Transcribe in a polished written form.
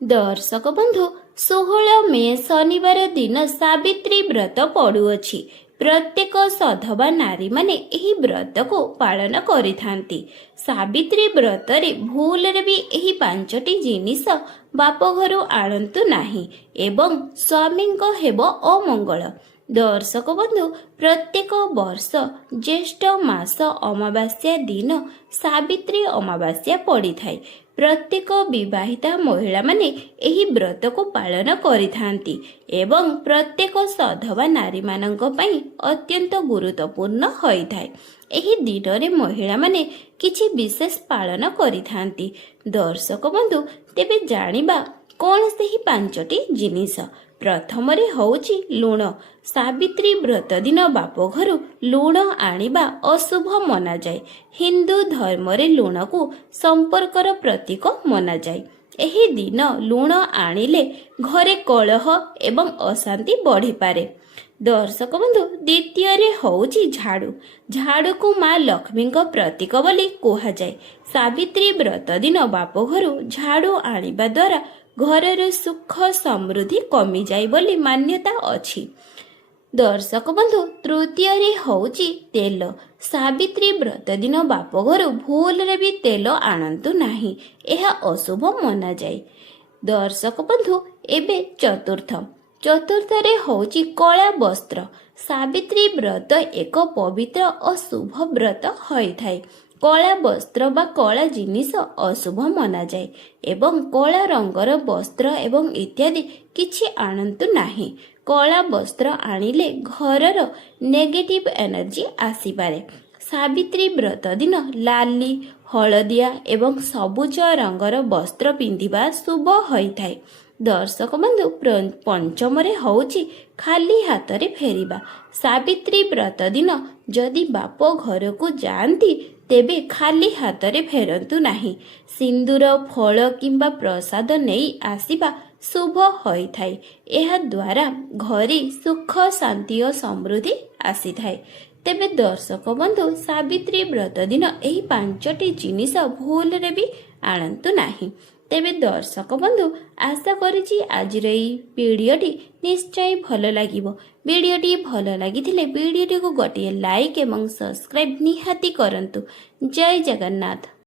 दर्शक बंधु 16 मे शनिवार दिन सावित्री व्रत पड़ुअछि। प्रत्येक सधवा नारी माने एही व्रत को पालन करिथांती। सावित्री व्रत रे भूल रे भी एही पांचटी जिनिस बाप घरु आणंतु नाही एवं स्वामी को हेबो अमंगल। दर्शक बंधु प्रत्येक वर्ष ज्येष्ठ मास अमावास्या दिन सावित्री अमावास्या पड़ी थाए। प्रत्येक विवाहिता महिला माने एही व्रत को पालन करिथांती एवं प्रत्येक सधवा नारी मानंक पई अत्यंत गुरुत्वपूर्ण होई थाए। एही दिन रे महिला माने किछि विशेष पालन करिथांती। दर्शक बंधु तेबे जानिबा कोन सेही पांचटी जिनिस। प्रथम रे होउची लुण। सावित्री व्रत दिन बाप घरु लुण आनिबा अशुभ मना जाए। हिंदू धर्म रे लुण को संपर्कर प्रतीक मना जाए। एही दिन लुण आनिले घरे कलह एवं अशांति बढ़ी पारे। दर्शक बंधु द्वितीय रे होउची झाड़ू। झाड़ू को माँ लक्ष्मी को प्रतीक बोली कहा जाए। सावित्री व्रत दिन बाप घरु झाड़ू आनिबा द्वारा घरर सुख समृद्धि कमी जाए बोली मान्यता अछि। दर्शक बंधु तृतीय रे होउची तेल। सावित्री व्रत दिन बाप घरु भूल रे भी तेल आणंतु नाही, एहा अशुभ मना जाए। दर्शक बंधु एबे चतुर्थ रे होउची कला वस्त्र। सावित्री व्रत एक पवित्र और शुभ व्रत होई थाए। कला वस्त्र बा कला जिनिस अशुभ मना जाए एवं कला रंगर वस्त्र एवं इत्यादि किछि आणंतु नाही। कला वस्त्र आनिले घरर नेगेटिव एनर्जी आसीपारे। सावित्री व्रत दिन लाली हलदिया एवं सबुज रंगर वस्त्र पिंधिबा शुभ होई थाए। दर्शक बंधु पंचम रे होउची खाली हाथ रे फेरिबा। सावित्री व्रत दिन जदि बाप घर को जाती तेबे खाली हाथ रे फेरंतु नाही। सिंदूर फल किंबा प्रसाद नहीं आसीबा शुभ होई थाए। एहा द्वारा घरे सुख शांति और समृद्धि आसी थाए। तेबे दर्शक बंधु सावित्री व्रत दिन एही पांचटी जिनिस भूल रे भी आणंतु नाही। तेबे दर्शक बंधु आशा करिछि आजिर एई वीडियोटी निश्चय भल लागिबो। वीडियोटी भल लागिथिले वीडियोटी को गोटिए लाइक एवं सब्सक्राइब निहाती करंतु। जय जगन्नाथ।